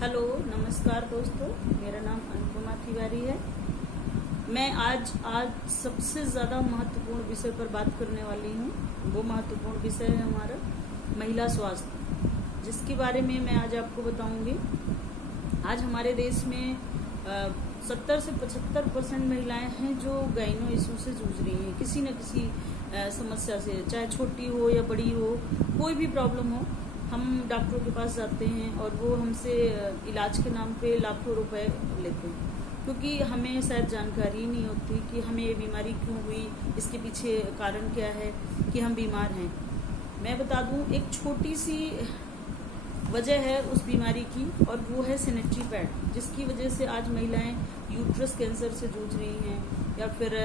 Hello नमस्कार दोस्तों, मेरा नाम अनुपमा तिवारी है। मैं आज सबसे ज़्यादा महत्वपूर्ण विषय पर बात करने वाली हूँ। वो महत्वपूर्ण विषय है हमारा महिला स्वास्थ्य, जिसके बारे में मैं आज आपको बताऊंगी। आज हमारे देश में 70 से 75% महिलाएं हैं जो गाइनो इशू से जूझ रही हैं, किसी न किसी समस्या से, चाहे छोटी हो या बड़ी हो, कोई भी प्रॉब्लम हो। हम डॉक्टरों के पास जाते हैं और वो हमसे इलाज के नाम पे लाखों रुपए लेते हैं, क्योंकि हमें शायद जानकारी नहीं होती कि हमें ये बीमारी क्यों हुई, इसके पीछे कारण क्या है कि हम बीमार हैं। मैं बता दूं, एक छोटी सी वजह है उस बीमारी की, और वो है सैनिटरी पैड, जिसकी वजह से आज महिलाएं यूट्रस कैंसर से जूझ रही हैं, या फिर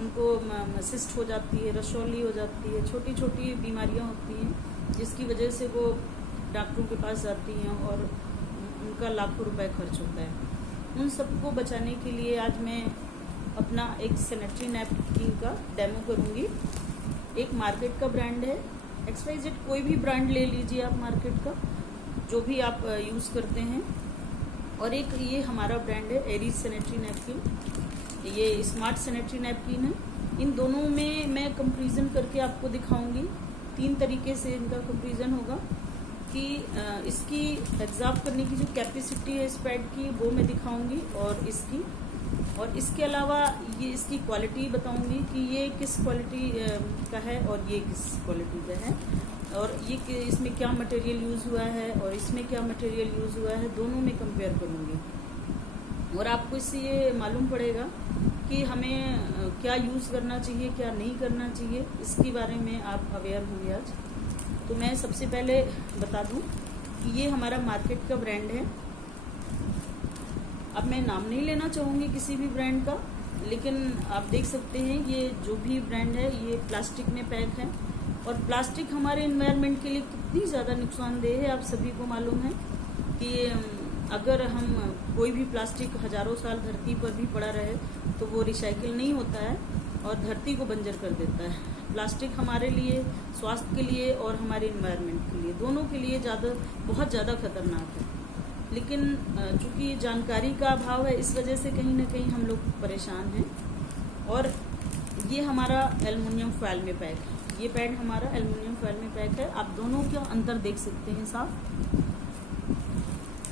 उनको सिस्ट हो जाती है, रसौली हो जाती है, छोटी छोटी बीमारियां होती हैं, जिसकी वजह से वो डॉक्टरों के पास जाती हैं और उनका लाखों रुपए खर्च होता है। उन सबको बचाने के लिए आज मैं अपना एक सैनिटरी नैपकिन का डेमो करूंगी। एक मार्केट का ब्रांड है XYZ, कोई भी ब्रांड ले लीजिए आप मार्केट का, जो भी आप यूज़ करते हैं। और एक ये हमारा ब्रांड है एरीज सैनिटरी नैपकिन, ये स्मार्ट सैनिटरी नैपकिन है। इन दोनों में मैं कंपैरिजन करके आपको दिखाऊंगी। 3 तरीके से इनका कंपैरिजन होगा कि इसकी एब्जॉर्ब करने की जो कैपेसिटी है इस पैड की, वो मैं दिखाऊंगी, और इसके अलावा ये इसकी क्वालिटी बताऊंगी कि ये किस क्वालिटी का है और ये किस क्वालिटी का है, और ये इसमें क्या मटेरियल यूज़ हुआ है और इसमें क्या मटेरियल यूज़ हुआ है, दोनों में कंपेयर करूंगी। और आपको इससे ये मालूम पड़ेगा कि हमें क्या यूज़ करना चाहिए, क्या नहीं करना चाहिए, इसके बारे में आप अवेयर होंगे आज। तो मैं सबसे पहले बता दूं कि ये हमारा मार्केट का ब्रांड है। अब मैं नाम नहीं लेना चाहूँगी किसी भी ब्रांड का, लेकिन आप देख सकते हैं ये जो भी ब्रांड है ये प्लास्टिक में पैक है, और प्लास्टिक हमारे एनवायरनमेंट के लिए कितनी ज़्यादा नुकसानदेह है आप सभी को मालूम है कि अगर हम कोई भी प्लास्टिक हजारों साल धरती पर भी पड़ा रहे तो वो रिसाइकिल नहीं होता है और धरती को बंजर कर देता है। प्लास्टिक हमारे लिए, स्वास्थ्य के लिए और हमारे एनवायरनमेंट के लिए, दोनों के लिए बहुत ज़्यादा खतरनाक है। लेकिन चूँकि जानकारी का अभाव है, इस वजह से कहीं ना कहीं हम लोग परेशान हैं। और ये हमारा एल्युमिनियम फॉयल में पैक है, ये पैड हमारा एल्युमिनियम फॉयल में पैक है। आप दोनों का अंतर देख सकते हैं साफ।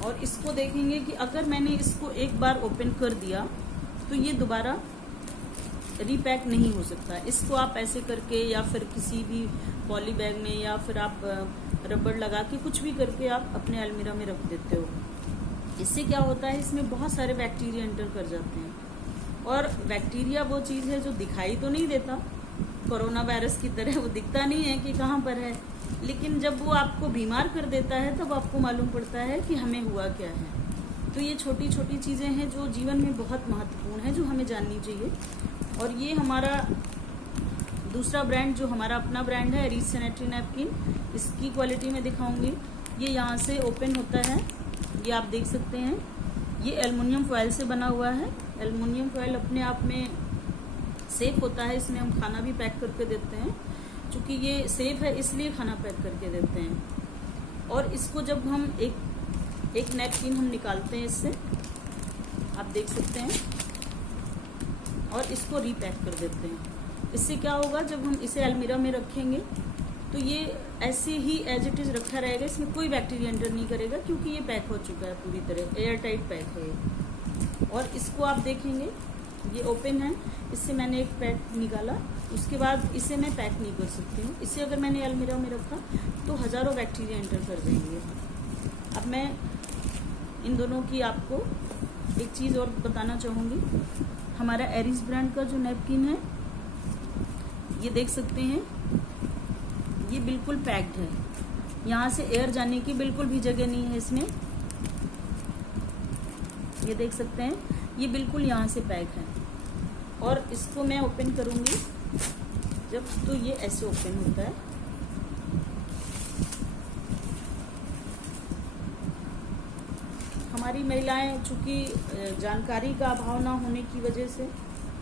और इसको देखेंगे कि अगर मैंने इसको एक बार ओपन कर दिया तो ये दोबारा रीपैक नहीं हो सकता। इसको आप ऐसे करके या फिर किसी भी पॉली बैग में या फिर आप रबड़ लगा के कुछ भी करके आप अपने अलमीरा में रख देते हो। इससे क्या होता है, इसमें बहुत सारे बैक्टीरिया एंटर कर जाते हैं, और बैक्टीरिया वो चीज़ है जो दिखाई तो नहीं देता, कोरोना वायरस की तरह वो दिखता नहीं है कि कहाँ पर है, लेकिन जब वो आपको बीमार कर देता है तब आपको मालूम पड़ता है कि हमें हुआ क्या है। तो ये छोटी छोटी चीज़ें हैं जो जीवन में बहुत महत्वपूर्ण है, जो हमें जाननी चाहिए। और ये हमारा दूसरा ब्रांड, जो हमारा अपना ब्रांड है एरीज सैनिटरी नैपकिन, इसकी क्वालिटी में दिखाऊंगी। ये यहाँ से ओपन होता है, ये आप देख सकते हैं। ये एल्युमिनियम फॉयल से बना हुआ है। एल्युमिनियम फॉयल अपने आप में सेफ होता है, इसमें हम खाना भी पैक करके देते हैं। चूँकि ये सेफ है इसलिए खाना पैक करके देते हैं। और इसको जब हम एक नैपकिन हम निकालते हैं इससे, आप देख सकते हैं, और इसको रीपैक कर देते हैं। इससे क्या होगा, जब हम इसे अलमीरा में रखेंगे तो ये ऐसे ही एज इट इज़ रखा रहेगा, इसमें कोई बैक्टीरिया एंटर नहीं करेगा, क्योंकि ये पैक हो चुका है पूरी तरह, एयर टाइट पैक है ये। और इसको आप देखेंगे ये ओपन है, इससे मैंने एक पैक निकाला, उसके बाद इसे मैं पैक नहीं कर सकती हूँ। इसे अगर मैंने अलमीरा में रखा तो हज़ारों बैक्टीरिया एंटर कर जाएंगे। अब मैं इन दोनों की आपको एक चीज़ और बताना चाहूँगी। हमारा एरीज ब्रांड का जो नैपकिन है, ये देख सकते हैं, ये बिल्कुल पैक्ड है, यहाँ से एयर जाने की बिल्कुल भी जगह नहीं है इसमें। ये देख सकते हैं, ये बिल्कुल यहाँ से पैक है। और इसको मैं ओपन करूँगी जब, तो ये ऐसे ओपन होता है। हमारी महिलाएं, चूँकि जानकारी का अभाव ना होने की वजह से,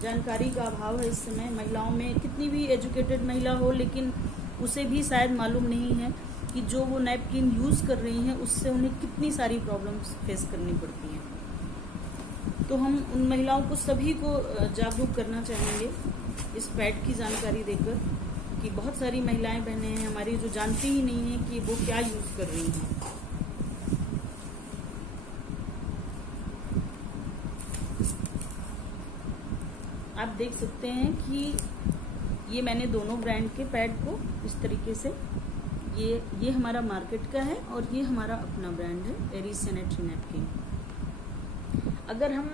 जानकारी का अभाव है इस समय महिलाओं में, कितनी भी एजुकेटेड महिला हो लेकिन उसे भी शायद मालूम नहीं है कि कि जो वो नैपकिन यूज़ कर रही हैं उससे उन्हें कितनी सारी प्रॉब्लम्स फेस करनी पड़ती हैं। तो हम उन महिलाओं को सभी को जागरूक करना चाहेंगे इस पैड की जानकारी देकर, कि बहुत सारी महिलाएं बहनें हैं हमारी जो जानती ही नहीं हैं कि वो क्या यूज़ कर रही हैं। आप देख सकते हैं कि ये मैंने दोनों ब्रांड के पैड को इस तरीके से, ये हमारा मार्केट का है और ये हमारा अपना ब्रांड है एरीज सैनिटरी नैपकिन। अगर हम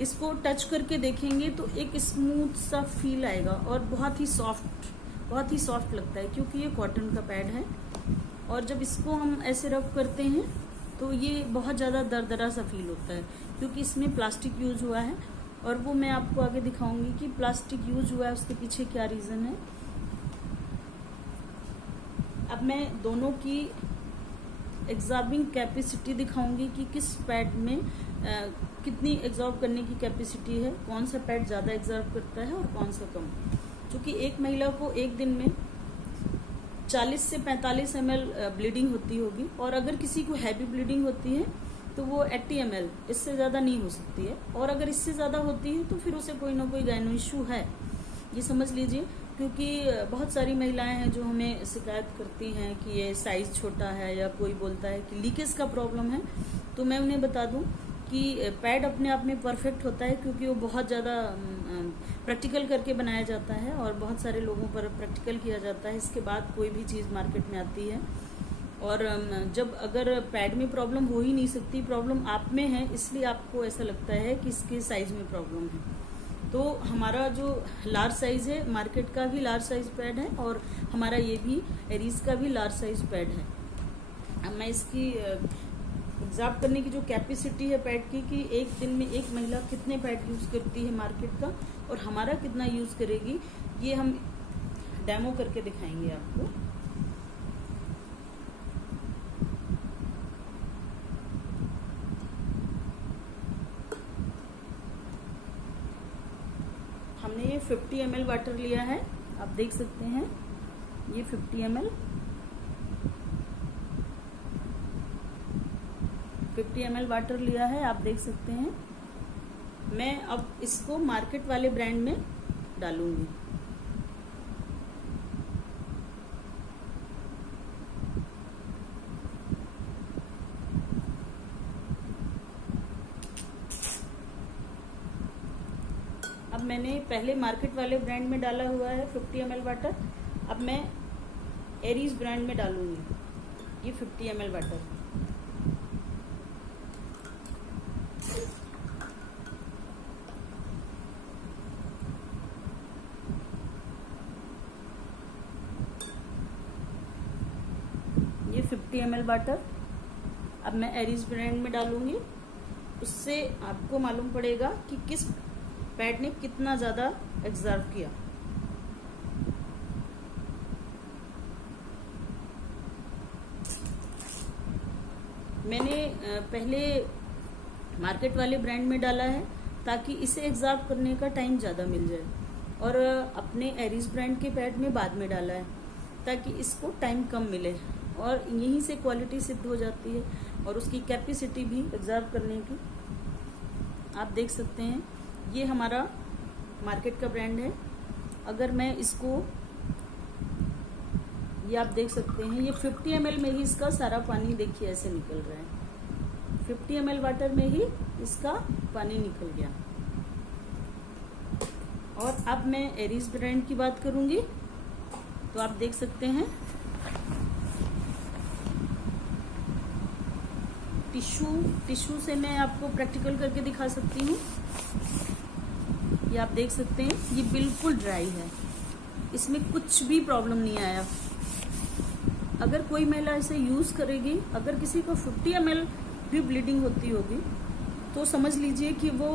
इसको टच करके देखेंगे तो एक स्मूथ सा फील आएगा और बहुत ही सॉफ्ट लगता है, क्योंकि ये कॉटन का पैड है। और जब इसको हम ऐसे रब करते हैं तो ये बहुत ज़्यादा दरदरा सा फील होता है, क्योंकि इसमें प्लास्टिक यूज हुआ है। और वो मैं आपको आगे दिखाऊंगी कि प्लास्टिक यूज हुआ है उसके पीछे क्या रीज़न है। अब मैं दोनों की एग्जॉर्बिंग कैपेसिटी दिखाऊंगी कि किस पैड में कितनी एग्जॉर्ब करने की कैपेसिटी है, कौन सा पैड ज़्यादा एग्जॉर्ब करता है और कौन सा कम। क्योंकि एक महिला को एक दिन में 40 से 45 ml ब्लीडिंग होती होगी, और अगर किसी को हैवी ब्लीडिंग होती है तो वो 80 ml, इससे ज़्यादा नहीं हो सकती है। और अगर इससे ज़्यादा होती है तो फिर उसे कोई ना कोई गायनो इशू है, ये समझ लीजिए। क्योंकि बहुत सारी महिलाएं हैं जो हमें शिकायत करती हैं कि ये साइज़ छोटा है, या कोई बोलता है कि लीकेज का प्रॉब्लम है। तो मैं उन्हें बता दूं कि पैड अपने आप में परफेक्ट होता है, क्योंकि वो बहुत ज़्यादा प्रैक्टिकल करके बनाया जाता है और बहुत सारे लोगों पर प्रैक्टिकल किया जाता है। इसके बाद कोई भी चीज़ मार्केट में आती है। और जब अगर पैड में प्रॉब्लम हो ही नहीं सकती, प्रॉब्लम आप में है, इसलिए आपको ऐसा लगता है कि इसके साइज़ में प्रॉब्लम है। तो हमारा जो लार्ज साइज़ है, मार्केट का भी लार्ज साइज़ पैड है और हमारा ये भी एरीज का भी लार्ज साइज़ पैड है। अब मैं इसकी एग्जॉर्ब करने की जो कैपेसिटी है पैड की, कि एक दिन में एक महिला कितने पैड यूज़ करती है मार्केट का और हमारा कितना यूज़ करेगी, ये हम डेमो करके दिखाएंगे आपको। हमने ये 50 ml वाटर लिया है, आप देख सकते हैं ये 50 ml वाटर लिया है, आप देख सकते हैं। मैं अब इसको मार्केट वाले ब्रांड में डालूंगी। अब मैंने पहले मार्केट वाले ब्रांड में डाला हुआ है 50 ml वाटर। अब मैं एरीज ब्रांड में डालूंगी ये 50 ml वाटर। ये 50 ml वाटर अब मैं एरीज ब्रांड में डालूंगी। उससे आपको मालूम पड़ेगा कि किस पैड ने कितना ज़्यादा एग्जॉर्ब किया। मैंने पहले मार्केट वाले ब्रांड में डाला है ताकि इसे एग्जॉर्ब करने का टाइम ज़्यादा मिल जाए, और अपने एरीज ब्रांड के पैड में बाद में डाला है ताकि इसको टाइम कम मिले, और यहीं से क्वालिटी सिद्ध हो जाती है और उसकी कैपेसिटी भी एग्जॉर्ब करने की। आप देख सकते हैं ये हमारा मार्केट का ब्रांड है। अगर मैं इसको, ये आप देख सकते हैं ये 50 ml में ही इसका सारा पानी देखिए ऐसे निकल रहा है। 50 ml वाटर में ही इसका पानी निकल गया। और अब मैं एरीज ब्रांड की बात करूंगी तो आप देख सकते हैं टिश्यू से मैं आपको प्रैक्टिकल करके दिखा सकती हूँ। ये आप देख सकते हैं ये बिल्कुल ड्राई है, इसमें कुछ भी प्रॉब्लम नहीं आया। अगर कोई महिला इसे यूज़ करेगी, अगर किसी को 50 ml भी ब्लीडिंग होती होगी तो समझ लीजिए कि वो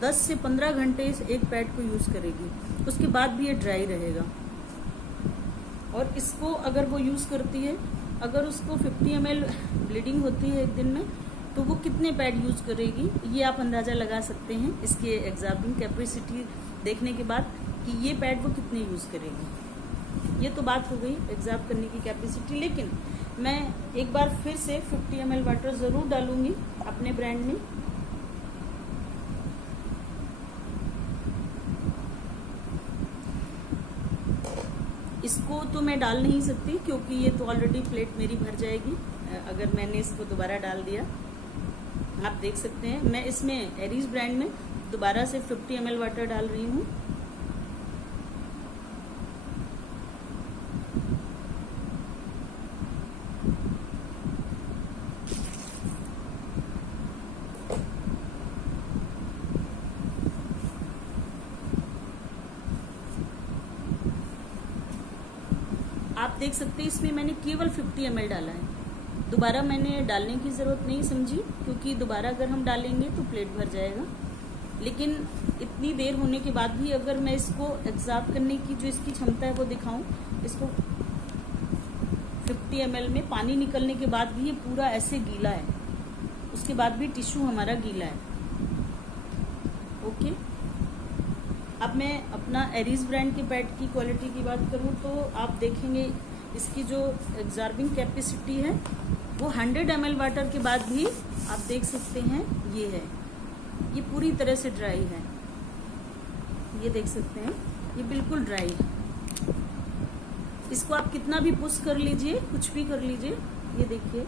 10 से 15 घंटे इस एक पैड को यूज़ करेगी, उसके बाद भी ये ड्राई रहेगा। और इसको अगर वो यूज़ करती है, अगर उसको 50 ml ब्लीडिंग होती है एक दिन में, तो वो कितने पैड यूज़ करेगी ये आप अंदाज़ा लगा सकते हैं इसके एग्जॉर्बिंग कैपेसिटी देखने के बाद कि ये पैड वो कितने यूज़ करेगी। ये तो बात हो गई एग्जॉर्ब करने की कैपेसिटी, लेकिन मैं एक बार फिर से 50 ml वाटर ज़रूर डालूंगी अपने ब्रांड में। इसको तो मैं डाल नहीं सकती क्योंकि ये तो ऑलरेडी प्लेट मेरी भर जाएगी अगर मैंने इसको दोबारा डाल दिया। आप देख सकते हैं मैं इसमें एरीज ब्रांड में दोबारा से 50 ml वाटर डाल रही हूँ। आप देख सकते हैं इसमें मैंने केवल 50 ml डाला है, दोबारा मैंने डालने की ज़रूरत नहीं समझी क्योंकि दोबारा अगर हम डालेंगे तो प्लेट भर जाएगा। लेकिन इतनी देर होने के बाद भी अगर मैं इसको एग्जॉर्ब करने की जो इसकी क्षमता है वो दिखाऊं, इसको 50 ml में पानी निकलने के बाद भी ये पूरा ऐसे गीला है, उसके बाद भी टिश्यू हमारा गीला है। ओके, अब मैं अपना एरीज ब्रांड के पैड की क्वालिटी की बात करूं तो आप देखेंगे इसकी जो एग्जॉर्बिंग कैपेसिटी है वो 100 ml वाटर के बाद भी आप देख सकते हैं ये है, ये पूरी तरह से ड्राई है। ये देख सकते हैं ये बिल्कुल ड्राई है। इसको आप कितना भी पुश कर लीजिए, कुछ भी कर लीजिए, ये देखिए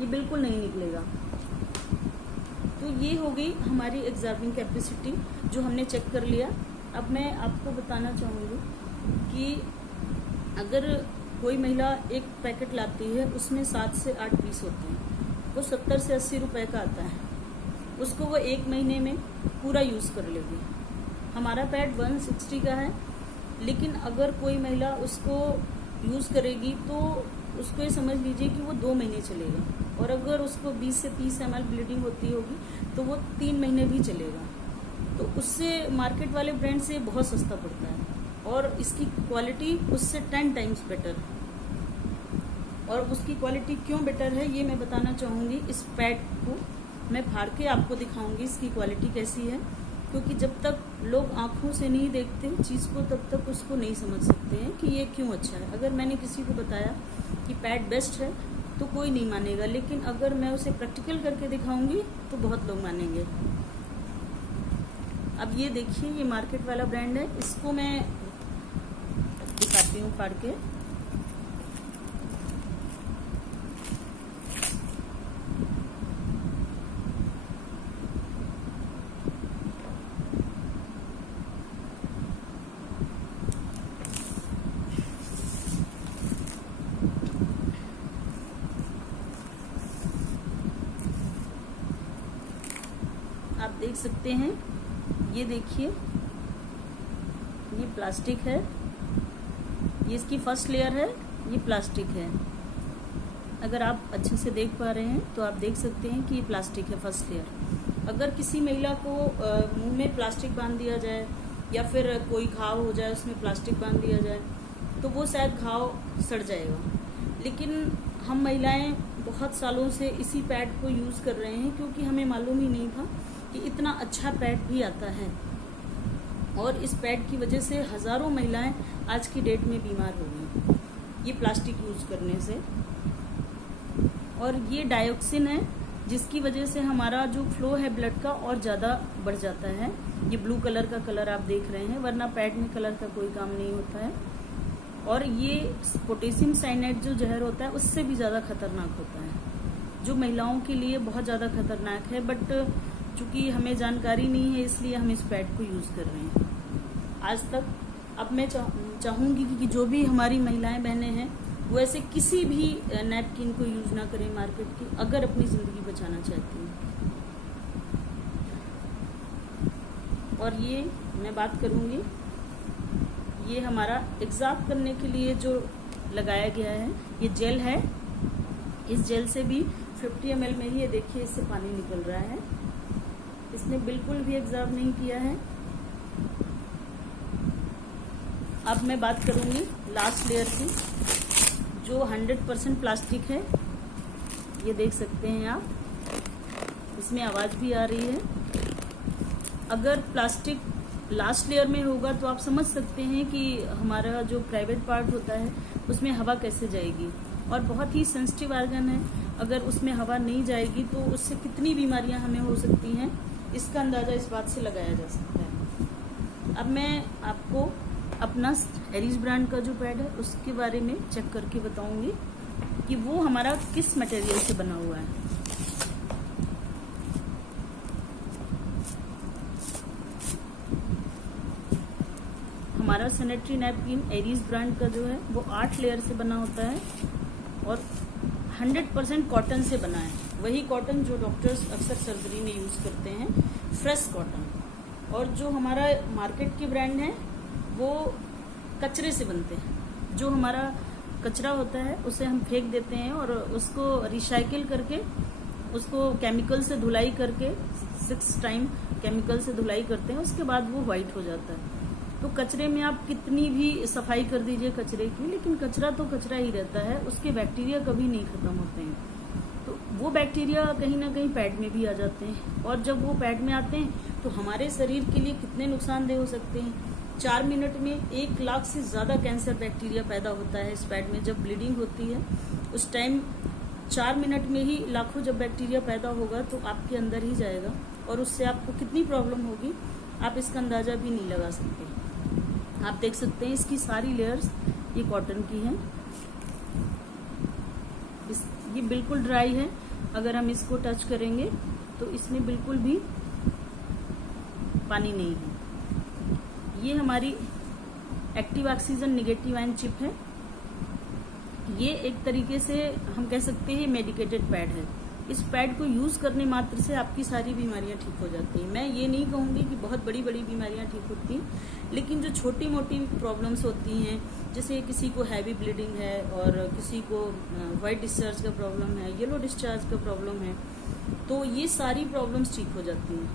ये बिल्कुल नहीं निकलेगा। तो ये हो गई हमारी एग्जॉर्बिंग कैपेसिटी जो हमने चेक कर लिया। अब मैं आपको बताना चाहूँगी कि अगर कोई महिला एक पैकेट लाती है उसमें 7 से 8 पीस होते हैं, वो 70 से 80 रुपए का आता है, उसको वो 1 महीने में पूरा यूज़ कर लेगी। हमारा पैड 160 का है, लेकिन अगर कोई महिला उसको यूज़ करेगी तो उसको ये समझ लीजिए कि वो 2 महीने चलेगा, और अगर उसको 20 से 30 ml ब्लीडिंग होती होगी तो वो 3 महीने भी चलेगा। तो उससे मार्केट वाले ब्रांड से बहुत सस्ता पड़ता है और इसकी क्वालिटी उससे 10 टाइम्स बेटर है। और उसकी क्वालिटी क्यों बेटर है ये मैं बताना चाहूँगी। इस पैड को मैं फाड़ के आपको दिखाऊंगी इसकी क्वालिटी कैसी है, क्योंकि जब तक लोग आँखों से नहीं देखते चीज़ को तब तक उसको नहीं समझ सकते हैं कि ये क्यों अच्छा है। अगर मैंने किसी को बताया कि पैड बेस्ट है तो कोई नहीं मानेगा, लेकिन अगर मैं उसे प्रैक्टिकल करके दिखाऊंगी तो बहुत लोग मानेंगे। अब ये देखिए ये मार्केट वाला ब्रांड है, इसको मैं दिखाती हूँ फाड़ के। आप देख सकते हैं ये देखिए ये प्लास्टिक है, ये इसकी फर्स्ट लेयर है, ये प्लास्टिक है। अगर आप अच्छे से देख पा रहे हैं तो आप देख सकते हैं कि ये प्लास्टिक है फर्स्ट लेयर। अगर किसी महिला को मुंह में प्लास्टिक बांध दिया जाए या फिर कोई घाव हो जाए उसमें प्लास्टिक बांध दिया जाए तो वो शायद घाव सड़ जाएगा, लेकिन हम महिलाएं बहुत सालों से इसी पैड को यूज़ कर रहे हैं क्योंकि हमें मालूम ही नहीं था कि इतना अच्छा पैड भी आता है। और इस पैड की वजह से हज़ारों महिलाएं आज की डेट में बीमार हो गई ये प्लास्टिक यूज़ करने से। और ये डायोक्सिन है जिसकी वजह से हमारा जो फ्लो है ब्लड का और ज़्यादा बढ़ जाता है। ये ब्लू कलर का कलर आप देख रहे हैं, वरना पैड में कलर का कोई काम नहीं होता है। और ये पोटेशियम साइनाइड जो जहर होता है उससे भी ज़्यादा खतरनाक होता है, जो महिलाओं के लिए बहुत ज़्यादा खतरनाक है। बट चूँकि हमें जानकारी नहीं है इसलिए हम इस पैड को यूज़ कर रहे हैं आज तक। अब मैं चाहूँगी कि जो भी हमारी महिलाएं बहनें हैं वो ऐसे किसी भी नैपकिन को यूज़ ना करें मार्केट की, अगर अपनी ज़िंदगी बचाना चाहती हैं। और ये मैं बात करूँगी, ये हमारा एग्जॉर्ब करने के लिए जो लगाया गया है ये जेल है। इस जेल से भी 50 ml में ही ये देखिए इससे पानी निकल रहा है, इसने बिल्कुल भी एग्जॉर्ब नहीं किया है। अब मैं बात करूँगी लास्ट लेयर की जो 100% प्लास्टिक है। ये देख सकते हैं आप, इसमें आवाज़ भी आ रही है। अगर प्लास्टिक लास्ट लेयर में होगा तो आप समझ सकते हैं कि हमारा जो प्राइवेट पार्ट होता है उसमें हवा कैसे जाएगी, और बहुत ही सेंसिटिव ऑर्गन है। अगर उसमें हवा नहीं जाएगी तो उससे कितनी बीमारियां हमें हो सकती हैं, इसका अंदाज़ा इस बात से लगाया जा सकता है। अब मैं आपको अपना एरीज ब्रांड का जो पैड है उसके बारे में चेक करके बताऊंगी कि वो हमारा किस मटेरियल से बना हुआ है। हमारा सैनिटरी नैपकिन एरीज ब्रांड का जो है वो 8 लेयर से बना होता है और 100% कॉटन से बना है। वही कॉटन जो डॉक्टर्स अक्सर सर्जरी में यूज करते हैं, फ्रेश कॉटन। और जो हमारा मार्केट के ब्रांड है वो कचरे से बनते हैं। जो हमारा कचरा होता है उसे हम फेंक देते हैं और उसको रिसाइकिल करके उसको केमिकल से धुलाई करके 6 टाइम केमिकल से धुलाई करते हैं, उसके बाद वो वाइट हो जाता है। तो कचरे में आप कितनी भी सफाई कर दीजिए कचरे की, लेकिन कचरा तो कचरा ही रहता है, उसके बैक्टीरिया कभी नहीं खत्म होते हैं। तो वो बैक्टीरिया कहीं ना कहीं पैड में भी आ जाते हैं, और जब वो पैड में आते हैं तो हमारे शरीर के लिए कितने नुकसानदेह हो सकते हैं। 4 मिनट में 1 लाख से ज़्यादा कैंसर बैक्टीरिया पैदा होता है इस पैड में। जब ब्लीडिंग होती है उस टाइम 4 मिनट में ही लाखों जब बैक्टीरिया पैदा होगा तो आपके अंदर ही जाएगा, और उससे आपको कितनी प्रॉब्लम होगी आप इसका अंदाज़ा भी नहीं लगा सकते। आप देख सकते हैं इसकी सारी लेयर्स ये कॉटन की हैं। ये बिल्कुल ड्राई है, अगर हम इसको टच करेंगे तो इसमें बिल्कुल भी पानी नहीं है। ये हमारी active oxygen negative ion chip है। ये एक तरीके से हम कह सकते हैं मेडिकेटेड पैड है। इस पैड को यूज करने मात्र से आपकी सारी बीमारियां ठीक हो जाती हैं। मैं ये नहीं कहूंगी कि बहुत बड़ी बड़ी बीमारियां ठीक होती हैं, लेकिन जो छोटी मोटी प्रॉब्लम्स होती हैं, जैसे किसी को हैवी ब्लीडिंग है और किसी को वाइट डिस्चार्ज का प्रॉब्लम है, येलो डिस्चार्ज का प्रॉब्लम है, तो ये सारी प्रॉब्लम्स ठीक हो जाती हैं।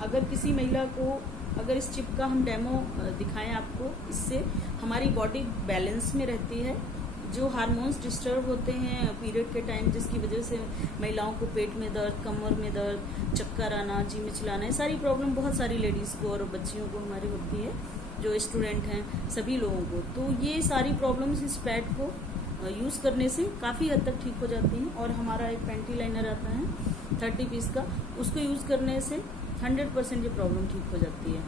अगर किसी महिला को अगर इस चिप का हम डेमो दिखाएं आपको, इससे हमारी बॉडी बैलेंस में रहती है। जो हार्मोन्स डिस्टर्ब होते हैं पीरियड के टाइम, जिसकी वजह से महिलाओं को पेट में दर्द, कमर में दर्द, चक्कर आना, जी मिचलाना, ये सारी प्रॉब्लम बहुत सारी लेडीज़ को और बच्चियों को हमारी होती है, जो स्टूडेंट हैं सभी लोगों को। तो ये सारी प्रॉब्लम्स इस पैड को यूज़ करने से काफ़ी हद तक ठीक हो जाती हैं। और हमारा एक पैंटी लाइनर आता है 30 पीस का, उसको यूज़ करने से 100% ये प्रॉब्लम ठीक हो जाती है।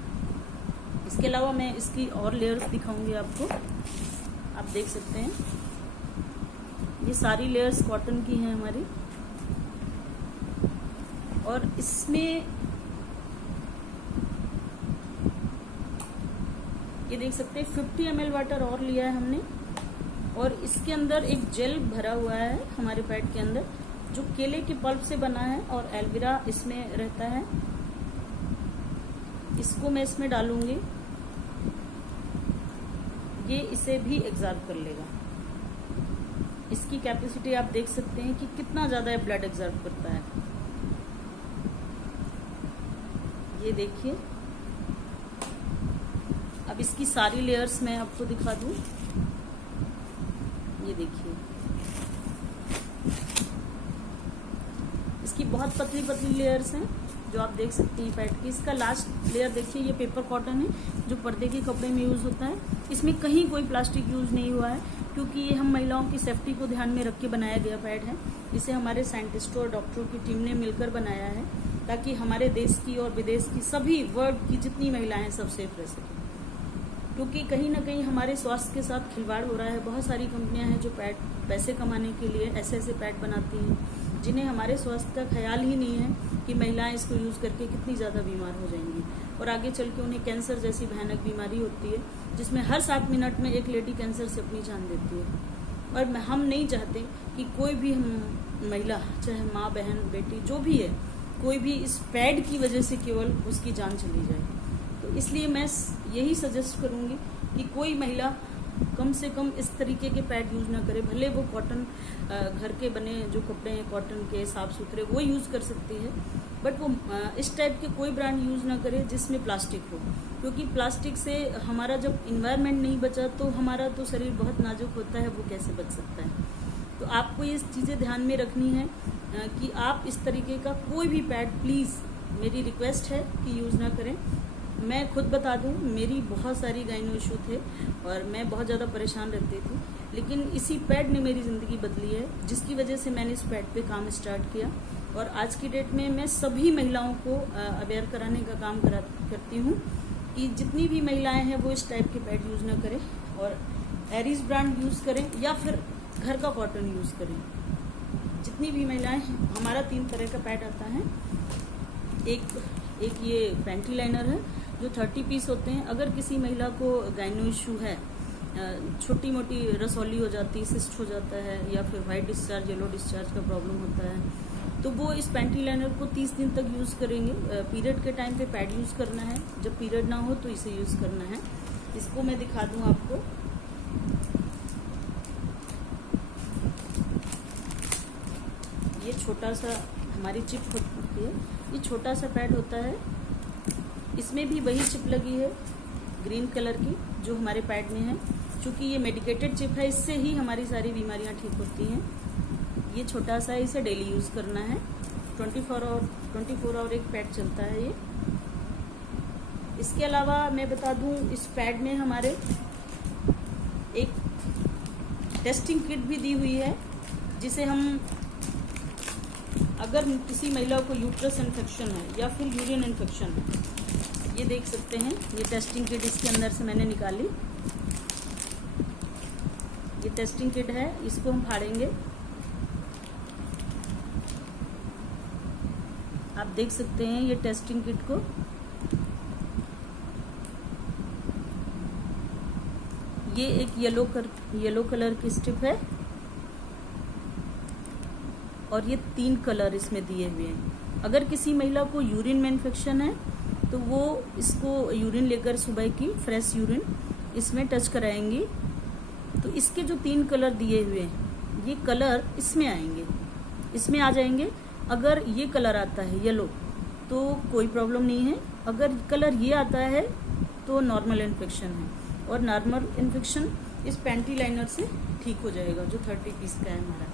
इसके अलावा मैं इसकी और लेयर्स दिखाऊंगी आपको। आप देख सकते हैं ये सारी लेयर्स कॉटन की हैं हमारी, और इसमें ये देख सकते हैं 50 ml वाटर और लिया है हमने, और इसके अंदर एक जेल भरा हुआ है हमारे पैड के अंदर, जो केले के पल्प से बना है और एलोवेरा इसमें रहता है। इसको मैं इसमें डालूंगी, ये इसे भी एब्जॉर्ब कर लेगा। इसकी कैपेसिटी आप देख सकते हैं कि कितना ज़्यादा ब्लड एब्जॉर्ब करता है। ये देखिए, अब इसकी सारी लेयर्स मैं आपको दिखा दूं। ये देखिए, इसकी बहुत पतली पतली लेयर्स हैं जो आप देख सकते हैं पैड की। इसका लास्ट लेयर देखिए, ये पेपर कॉटन है जो पर्दे के कपड़े में यूज़ होता है। इसमें कहीं कोई प्लास्टिक यूज़ नहीं हुआ है, क्योंकि ये हम महिलाओं की सेफ्टी को ध्यान में रख के बनाया गया पैड है। इसे हमारे साइंटिस्टों और डॉक्टरों की टीम ने मिलकर बनाया है, ताकि हमारे देश की और विदेश की सभी वर्ल्ड की जितनी महिलाएं हैं सब सेफ रह सकें। क्योंकि कहीं ना कहीं हमारे स्वास्थ्य के साथ खिलवाड़ हो रहा है। बहुत सारी कंपनियां हैं जो पैसे कमाने के लिए ऐसे ऐसे पैड बनाती हैं, जिन्हें हमारे स्वास्थ्य का ख्याल ही नहीं है कि महिलाएं इसको यूज़ करके कितनी ज़्यादा बीमार हो जाएंगी, और आगे चल के उन्हें कैंसर जैसी भयानक बीमारी होती है, जिसमें हर 7 मिनट में एक लेडी कैंसर से अपनी जान देती है। और हम नहीं चाहते कि कोई भी महिला, चाहे माँ, बहन, बेटी, जो भी है, कोई भी इस पैड की वजह से केवल उसकी जान चली जाए। तो इसलिए मैं यही सजेस्ट करूँगी कि कोई महिला कम से कम इस तरीके के पैड यूज़ ना करे। भले वो कॉटन घर के बने जो कपड़े हैं कॉटन के साफ सुथरे, वो यूज़ कर सकती है, बट वो इस टाइप के कोई ब्रांड यूज़ ना करे जिसमें प्लास्टिक हो। क्योंकि प्लास्टिक से हमारा जब इन्वायरमेंट नहीं बचा तो हमारा तो शरीर बहुत नाजुक होता है, वो कैसे बच सकता है। तो आपको ये चीज़ें ध्यान में रखनी है कि आप इस तरीके का कोई भी पैड प्लीज़ मेरी रिक्वेस्ट है कि यूज़ ना करें। मैं खुद बता दूं, मेरी बहुत सारी गाइनो इशू थे और मैं बहुत ज़्यादा परेशान रहती थी, लेकिन इसी पैड ने मेरी ज़िंदगी बदली है, जिसकी वजह से मैंने इस पैड पे काम स्टार्ट किया। और आज की डेट में मैं सभी महिलाओं को अवेयर कराने का काम करती हूँ कि जितनी भी महिलाएं हैं वो इस टाइप के पैड यूज़ ना करें और एरीज ब्रांड यूज़ करें या फिर घर का कॉटन यूज़ करें। जितनी भी महिलाएं हैं, हमारा 3 तरह का पैड आता है। एक ये पैंटी लाइनर है जो 30 पीस होते हैं। अगर किसी महिला को गाइनो इशू है, छोटी मोटी रसौली हो जाती है, सिस्ट हो जाता है या फिर वाइट डिस्चार्ज, येलो डिस्चार्ज का प्रॉब्लम होता है, तो वो इस पैंटी लाइनर को 30 दिन तक यूज़ करेंगे। पीरियड के टाइम पे पैड यूज़ करना है, जब पीरियड ना हो तो इसे यूज़ करना है। इसको मैं दिखा दूँ आपको। ये छोटा सा हमारी चिप होती है, ये छोटा सा पैड होता है। इसमें भी वही चिप लगी है ग्रीन कलर की जो हमारे पैड में है। चूँकि ये मेडिकेटेड चिप है, इससे ही हमारी सारी बीमारियां ठीक होती हैं। ये छोटा सा है, इसे डेली यूज़ करना है। 24 आवर एक पैड चलता है ये। इसके अलावा मैं बता दूं, इस पैड में हमारे एक टेस्टिंग किट भी दी हुई है, जिसे हम अगर किसी महिला को यूट्रस इन्फेक्शन है या फिर यूरिन इन्फेक्शन है, ये देख सकते हैं, ये टेस्टिंग किट इसके अंदर से मैंने निकाली। ये टेस्टिंग किट है, इसको हम फाड़ेंगे। आप देख सकते हैं ये टेस्टिंग किट को। ये एक येलो कलर की स्ट्रिप है और ये 3 कलर इसमें दिए हुए हैं। अगर किसी महिला को यूरिन में इन्फेक्शन है तो वो इसको यूरिन लेकर सुबह की फ्रेश यूरिन इसमें टच कराएंगी, तो इसके जो 3 कलर दिए हुए हैं, ये कलर इसमें आएंगे, इसमें आ जाएंगे। अगर ये कलर आता है येलो तो कोई प्रॉब्लम नहीं है। अगर कलर ये आता है तो नॉर्मल इन्फेक्शन है, और नॉर्मल इन्फेक्शन इस पैंटी लाइनर से ठीक हो जाएगा जो 30 पीस का है हमारा।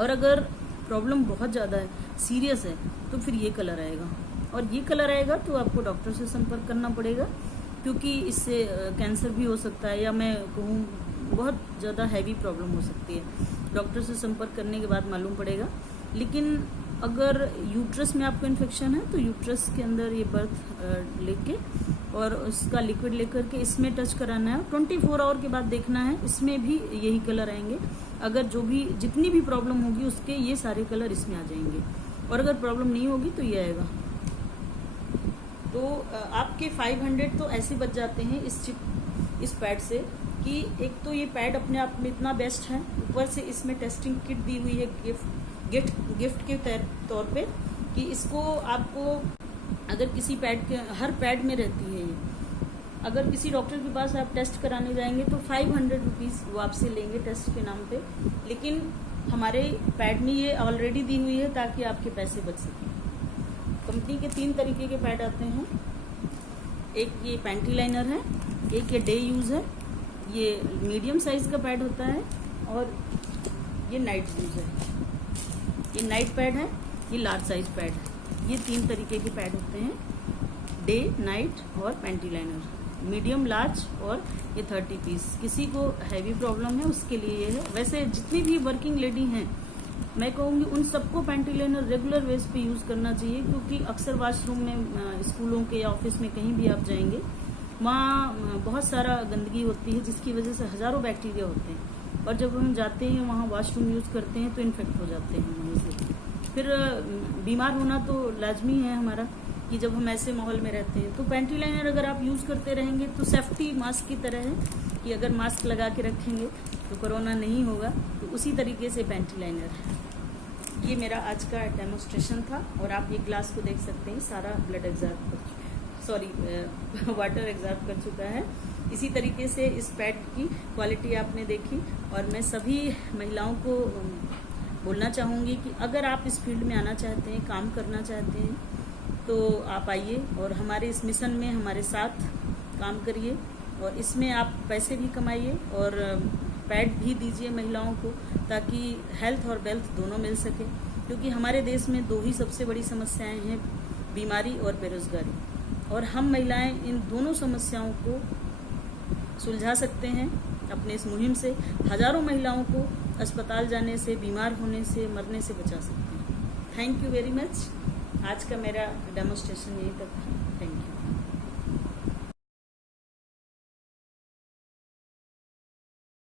और अगर प्रॉब्लम बहुत ज़्यादा है, सीरियस है, तो फिर ये कलर आएगा, और ये कलर आएगा तो आपको डॉक्टर से संपर्क करना पड़ेगा, क्योंकि इससे कैंसर भी हो सकता है, या मैं कहूँ बहुत ज़्यादा हैवी प्रॉब्लम हो सकती है। डॉक्टर से संपर्क करने के बाद मालूम पड़ेगा। लेकिन अगर यूट्रस में आपको इन्फेक्शन है तो यूट्रस के अंदर ये बर्थ लेके और उसका लिक्विड लेकर के इसमें टच कराना है। 24 आवर के बाद देखना है, इसमें भी यही कलर आएंगे। अगर जितनी भी प्रॉब्लम होगी उसके ये सारे कलर इसमें आ जाएंगे, और अगर प्रॉब्लम नहीं होगी तो ये आएगा। तो आपके 500 तो ऐसे बच जाते हैं इस पैड से, कि एक तो ये पैड अपने आप में इतना बेस्ट है, ऊपर से इसमें टेस्टिंग किट दी हुई है गिफ्ट के तौर पे, कि इसको आपको अगर किसी हर पैड में रहती है ये, अगर किसी डॉक्टर के पास आप टेस्ट कराने जाएंगे तो 500 रुपीज़ वो आपसे लेंगे टेस्ट के नाम पे, लेकिन हमारे पैड में ये ऑलरेडी दी हुई है ताकि आपके पैसे बच सकें। कंपनी के 3 तरीके के पैड आते हैं। एक ये पैंटी लाइनर है, एक ये डे यूज़ है, ये मीडियम साइज का पैड होता है, और ये नाइट यूज़ है। ये नाइट पैड है, ये लार्ज साइज पैड है। ये 3 तरीके के पैड होते हैं, डे, नाइट और पैंटी लाइनर। मीडियम, लार्ज और ये 30 पीस। किसी को हैवी प्रॉब्लम है उसके लिए ये है। वैसे जितनी भी वर्किंग लेडी हैं, मैं कहूँगी उन सबको पैंटी लाइनर रेगुलर बेस पे यूज़ करना चाहिए, क्योंकि अक्सर वॉशरूम में, स्कूलों के या ऑफिस में कहीं भी आप जाएंगे, वहाँ बहुत सारा गंदगी होती है जिसकी वजह से हज़ारों बैक्टीरिया होते हैं, और जब हम जाते हैं वहाँ वॉशरूम यूज़ करते हैं तो इन्फेक्ट हो जाते हैं वहीं से। फिर बीमार होना तो लाजमी है हमारा, कि जब हम ऐसे माहौल में रहते हैं। तो पैंटी लाइनर अगर आप यूज़ करते रहेंगे तो सेफ्टी मास्क की तरह है, कि अगर मास्क लगा के रखेंगे तो कोरोना नहीं होगा, तो उसी तरीके से पैंटी लाइनर है। ये मेरा आज का डेमोस्ट्रेशन था, और आप ये ग्लास को देख सकते हैं, सारा ब्लड एग्जॉर्ब वाटर एग्जॉर्ब कर चुका है। इसी तरीके से इस पैड की क्वालिटी आपने देखी, और मैं सभी महिलाओं को बोलना चाहूँगी कि अगर आप इस फील्ड में आना चाहते हैं, काम करना चाहते हैं, तो आप आइए और हमारे इस मिशन में हमारे साथ काम करिए, और इसमें आप पैसे भी कमाइए और पैड भी दीजिए महिलाओं को, ताकि हेल्थ और वेल्थ दोनों मिल सके। क्योंकि हमारे देश में दो ही सबसे बड़ी समस्याएं हैं, बीमारी और बेरोजगारी, और हम महिलाएं इन दोनों समस्याओं को सुलझा सकते हैं अपने इस मुहिम से। हजारों महिलाओं को अस्पताल जाने से, बीमार होने से, मरने से बचा सकते हैं। Thank you very much. आज का मेरा डेमोस्ट्रेशन यहीं तक था। Thank you.